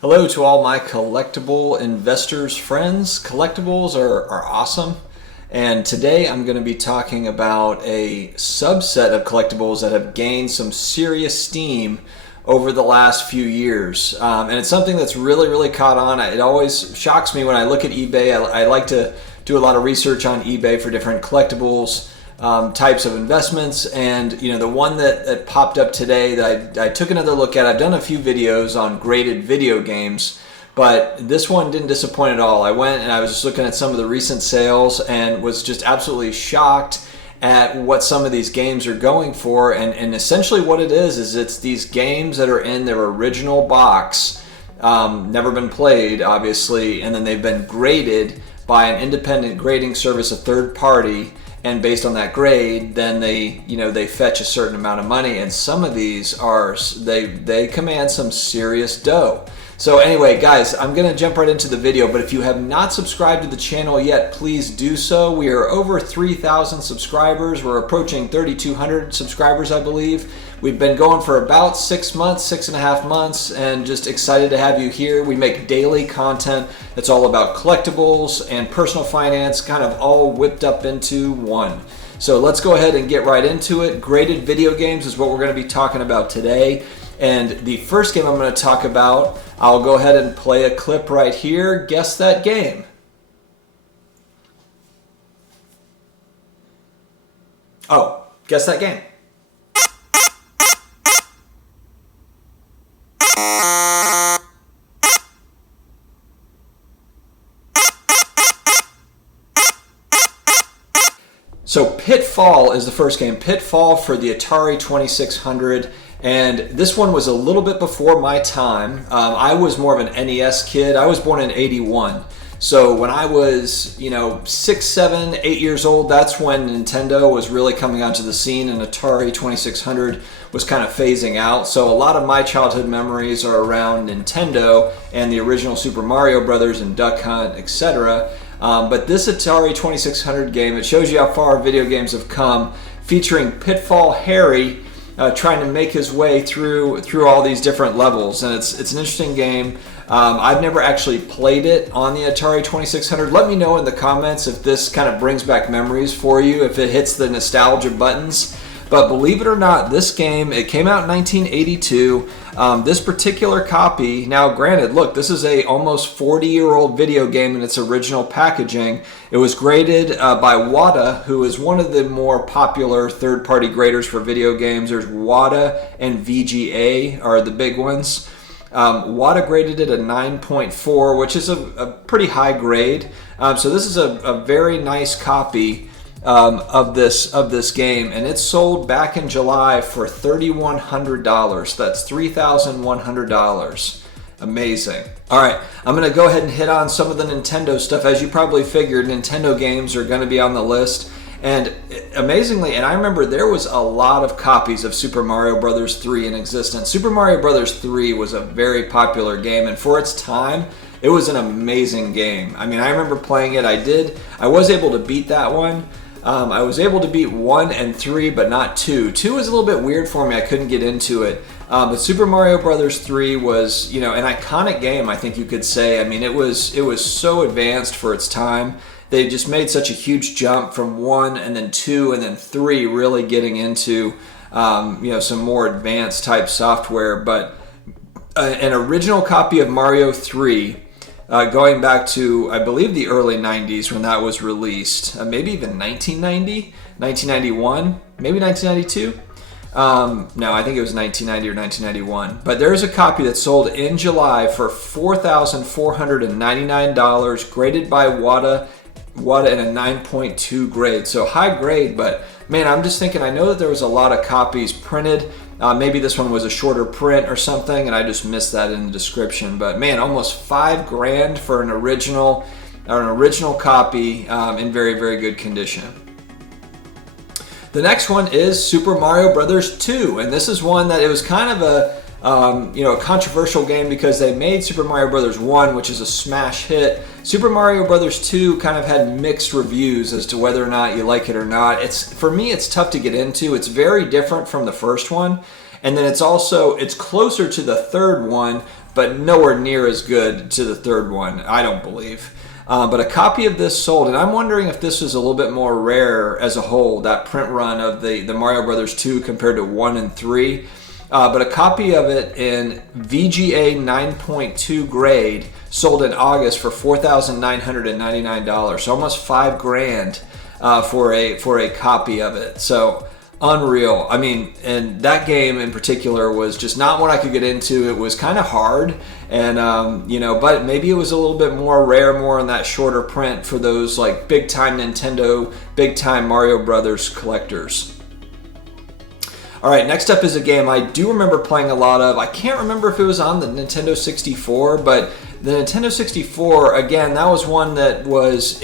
Hello to all my collectible investors friends. Collectibles are awesome, and today I'm going to be talking about a subset of collectibles that have gained some serious steam over the last few years. And it's something that's really caught on. It always shocks me when I look at eBay. I like to do a lot of research on eBay for different collectibles types of investments, and the one that popped up today that I took another look at. I've done a few videos on graded video games, but this one didn't disappoint at all. I went and I was just looking at some of the recent sales and was just absolutely shocked at what some of these games are going for, and essentially what it is it's these games that are in their original box, never been played obviously, and then they've been graded by an independent grading service, a third party, and based on that grade, then they fetch a certain amount of money, and some of these they command some serious dough. So anyway, guys, I'm gonna jump right into the video, but if you have not subscribed to the channel yet, please do so. We are over 3,000 subscribers. We're approaching 3,200 subscribers, I believe. We've been going for about 6 months, 6.5 months, and just excited to have you here. We make daily content that's all about collectibles and personal finance, kind of all whipped up into one. So let's go ahead and get right into it. Graded video games is what we're going to be talking about today. And the first game I'm going to talk about, I'll go ahead and play a clip right here. Guess that game. Oh, guess that game. So Pitfall is the first game. Pitfall for the Atari 2600. And this one was a little bit before my time. I was more of an NES kid. I was born in '81. So when I was, 6, 7, 8 years old, that's when Nintendo was really coming onto the scene, and Atari 2600 was kind of phasing out. So a lot of my childhood memories are around Nintendo and the original Super Mario Brothers and Duck Hunt, etc. But this Atari 2600 game, it shows you how far video games have come, featuring Pitfall Harry trying to make his way through all these different levels. And it's an interesting game. I've never actually played it on the Atari 2600. Let me know in the comments if this kind of brings back memories for you, if it hits the nostalgia buttons. But believe it or not, this game, it came out in 1982. This particular copy, now granted, look, this is a almost 40-year-old video game in its original packaging. It was graded by WADA, who is one of the more popular third-party graders for video games. There's WADA and VGA are the big ones. WADA graded it a 9.4, which is a pretty high grade. So this is a very nice copy of this game, and it sold back in July for $3,100. That's $3,100. Amazing. All right, I'm going to go ahead and hit on some of the Nintendo stuff. As you probably figured, Nintendo games are going to be on the list. And amazingly, and I remember there was a lot of copies of Super Mario Brothers 3 in existence. Super Mario Brothers 3 was a very popular game, and for its time, it was an amazing game. I mean, I remember playing it. I was able to beat that one. I was able to beat 1 and 3, but not 2. 2 was a little bit weird for me. I couldn't get into it. But Super Mario Brothers 3 was, an iconic game, I think you could say. I mean, it was so advanced for its time. They just made such a huge jump from 1 and then 2 and then 3, really getting into, some more advanced type software. But an original copy of Mario 3, going back to, I believe, the early 90s when that was released. Maybe even 1990, 1991, maybe 1992. No, I think it was 1990 or 1991. But there's a copy that sold in July for $4,499, graded by WADA in a 9.2 grade. So high grade, but man, I'm just thinking, I know that there was a lot of copies printed. Maybe this one was a shorter print or something, and I just missed that in the description. But man, almost $5,000 for an original copy in very good condition. The next one is Super Mario Brothers 2, and this is one that it was kind of a controversial game because they made Super Mario Brothers 1, which is a smash hit. Super Mario Brothers 2 kind of had mixed reviews as to whether or not you like it or not. For me, it's tough to get into. It's very different from the first one, and then it's closer to the third one, but nowhere near as good to the third one, I don't believe. But a copy of this sold, and I'm wondering if this is a little bit more rare as a whole, that print run of the Mario Brothers 2 compared to 1 and 3. But a copy of it in VGA 9.2 grade sold in August for $4,999, so almost $5,000 for a copy of it. So unreal. I mean, and that game in particular was just not what I could get into. It was kind of hard, and but maybe it was a little bit more rare, more in that shorter print for those like big time Nintendo, big time Mario Brothers collectors. All right, next up is a game I do remember playing a lot of. I can't remember if it was on the Nintendo 64, but the Nintendo 64, again, that was one that was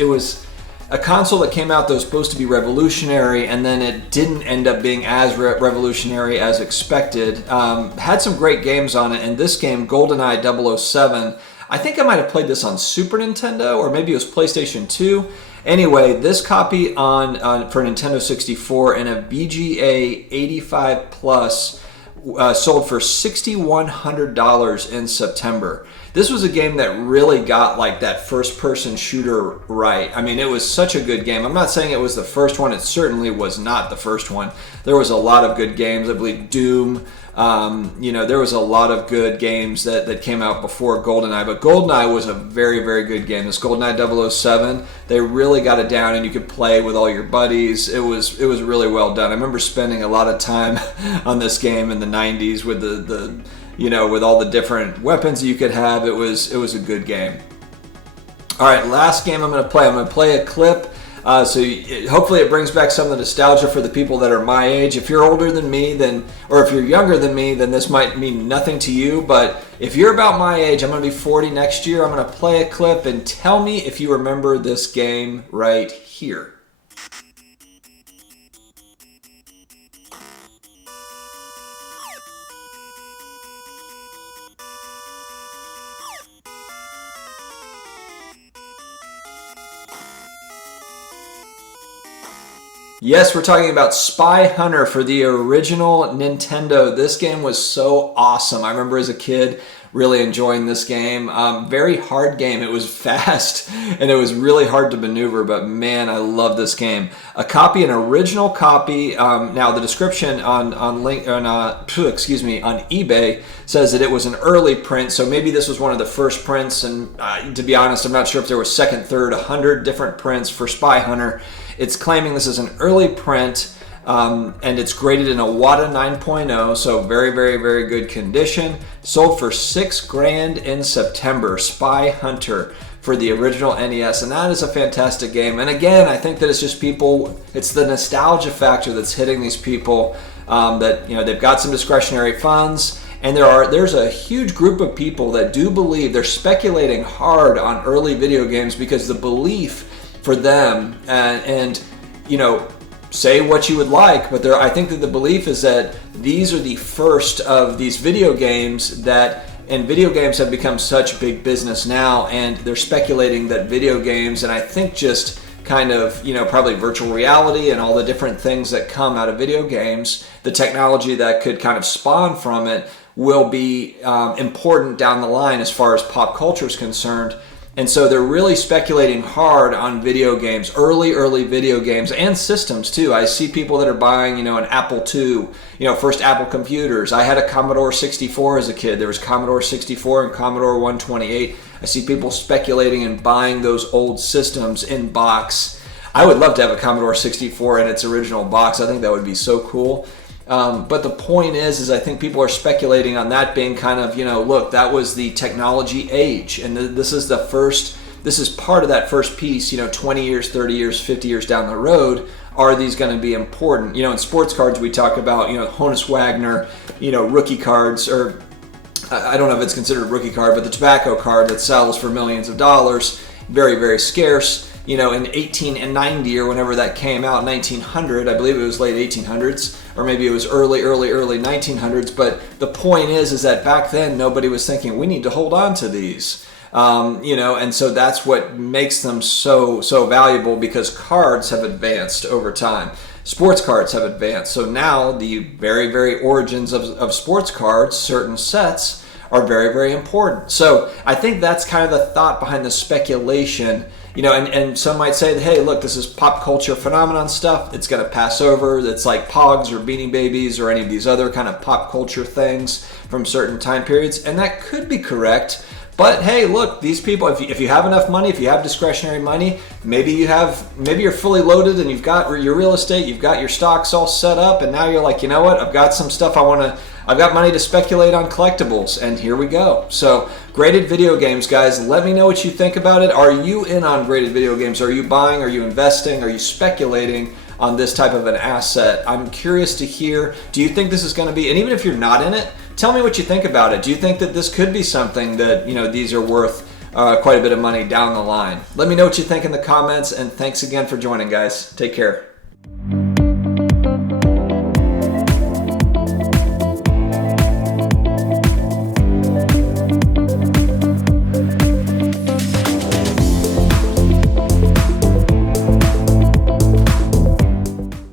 a console that came out that was supposed to be revolutionary, and then it didn't end up being as revolutionary as expected. Had some great games on it, and this game, Goldeneye 007, I think I might have played this on Super Nintendo, or maybe it was PlayStation 2. Anyway, this copy for Nintendo 64 and a VGA 85 Plus sold for $6,100 in September. This was a game that really got like that first-person shooter right. I mean, it was such a good game. I'm not saying it was the first one. It certainly was not the first one. There was a lot of good games. I believe Doom. There was a lot of good games that came out before GoldenEye, but GoldenEye was a very, very good game. This GoldenEye 007, they really got it down, and you could play with all your buddies. It was really well done. I remember spending a lot of time on this game in the 90s with with all the different weapons you could have. It was a good game. All right, last game I'm going to play. I'm going to play a clip. Hopefully it brings back some of the nostalgia for the people that are my age. If you're older than me, or if you're younger than me, then this might mean nothing to you. But if you're about my age, I'm going to be 40 next year. I'm going to play a clip and tell me if you remember this game right here. Yes, we're talking about Spy Hunter for the original Nintendo. This game was so awesome. I remember as a kid really enjoying this game. Very hard game. It was fast and it was really hard to maneuver, but man, I love this game. An original copy. Now the description on eBay says that it was an early print, so maybe this was one of the first prints. And to be honest, I'm not sure if there was second, third, 100 different prints for Spy Hunter. It's claiming this is an early print, and it's graded in a WATA 9.0, so very, very, very good condition. Sold for $6,000 in September. Spy Hunter for the original NES, and that is a fantastic game. And again, I think that it's just it's the nostalgia factor that's hitting these people. That they've got some discretionary funds, and there's a huge group of people that do believe they're speculating hard on early video games because the belief for them, and say what you would like, but I think that the belief is that these are the first of these video games and video games have become such big business now, and they're speculating that video games, and I think just kind of, probably virtual reality and all the different things that come out of video games, the technology that could kind of spawn from it will be important down the line as far as pop culture is concerned. And so they're really speculating hard on video games, early video games, and systems too. I see people that are buying, an Apple II, first Apple computers. I had a Commodore 64 as a kid. There was Commodore 64 and Commodore 128. I see people speculating and buying those old systems in box. I would love to have a Commodore 64 in its original box. I think that would be so cool. But the point is I think people are speculating on that being kind of, look, that was the technology age, and this is part of that first piece, 20 years, 30 years, 50 years down the road, are these going to be important? In sports cards we talk about, Honus Wagner, rookie cards, or I don't know if it's considered a rookie card, but the tobacco card that sells for millions of dollars, very, very scarce. In 1890 or whenever that came out, 1900, I believe it was late 1800s, or maybe it was early 1900s. But the point is that back then nobody was thinking we need to hold on to these, and so that's what makes them so valuable, because cards have advanced over time. Sports cards have advanced. So now the very, very origins of sports cards, certain sets, are very, very important. So I think that's kind of the thought behind the speculation. You know, and some might say, hey, look, this is pop culture phenomenon stuff. It's going to pass over. It's like Pogs or Beanie Babies or any of these other kind of pop culture things from certain time periods. And that could be correct. But hey, look, these people, if you have enough money, if you have discretionary money, maybe you're fully loaded and you've got your real estate, you've got your stocks all set up, and now you're like, you know what, I've got some stuff I've got money to speculate on collectibles, and here we go. So, graded video games, guys, let me know what you think about it. Are you in on graded video games? Are you buying? Are you investing? Are you speculating on this type of an asset? I'm curious to hear, do you think this is going to be, and even if you're not in it, tell me what you think about it. Do you think that this could be something that, you know, these are worth quite a bit of money down the line? Let me know what you think in the comments, and thanks again for joining, guys. Take care.